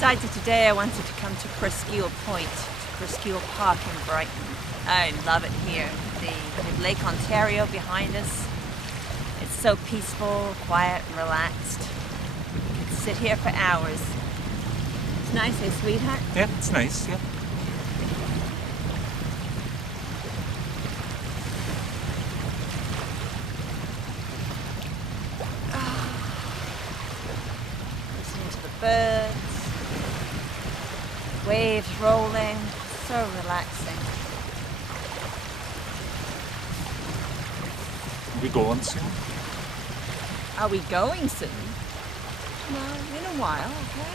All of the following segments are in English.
decided today I wanted to come to Presqu'île Point, to Presqu'île Park in Brighton. I love it here. We have Lake Ontario behind us. It's so peaceful, quiet, and relaxed. You can sit here for hours. It's nice, eh, sweetheart? Yeah, it's nice, yeah. Listening to the birds, waves rolling, so relaxing. We going soon? Are we going soon? No, in a while, okay?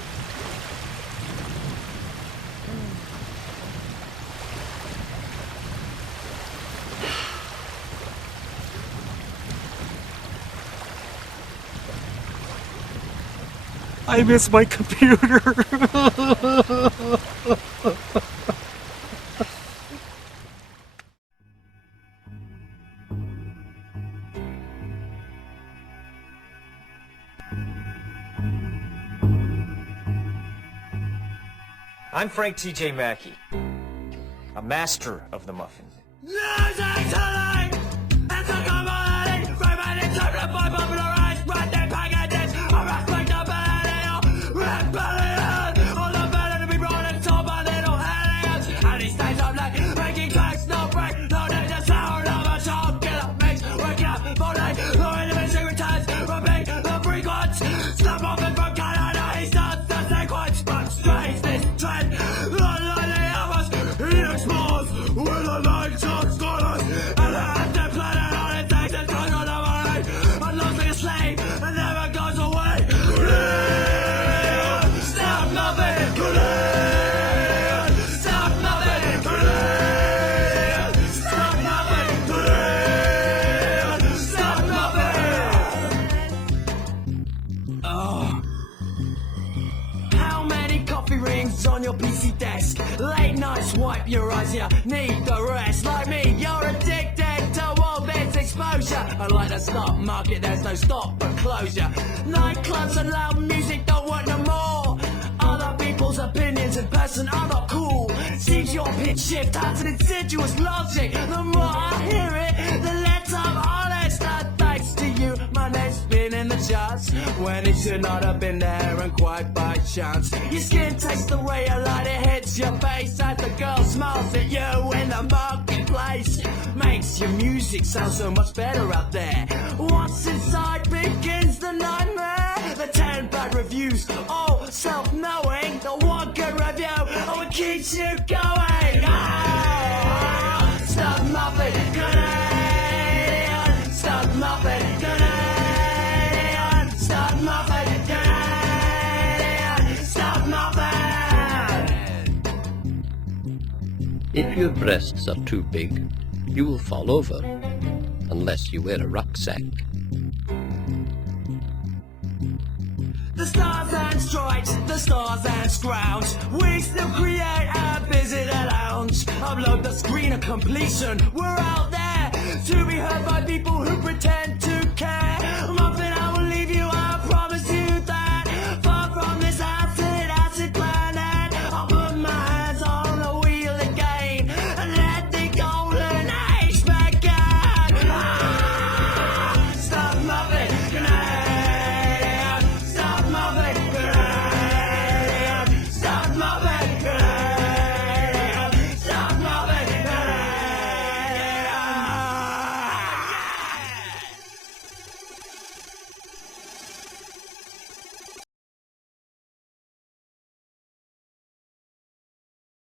I miss my computer. I'm Frank T.J. Mackey, a master of the muffin. On your PC desk, late nights wipe your eyes, you need the rest. Like me, you're addicted to all this exposure. Unlike the stock market, there's no stop but closure. Nightclubs and loud music don't work no more. Other people's opinions in person are not cool. Seems your pitch shift has an insidious logic. The more I hear it, the less I'm honest. Thanks to you, my name's been in the charts when it should not have been there, and quite by chance. Your skin tastes the way a light, it hits your face as the girl smiles at you in the marketplace. Makes your music sound so much better out there. Once inside begins the nightmare. The 10 bad reviews, all self-knowing. The one good review, oh, it keeps you going. Ah, Studmuffin, Canadian. Studmuffin, Canadian. Studmuffin, Canadian. Studmuffin. If your breasts are too big, you will fall over, unless you wear a rucksack. The stars and stripes, the stars and scrounge. We still create and visit a lounge. Upload the screen of completion. We're out there to be heard by people who pretend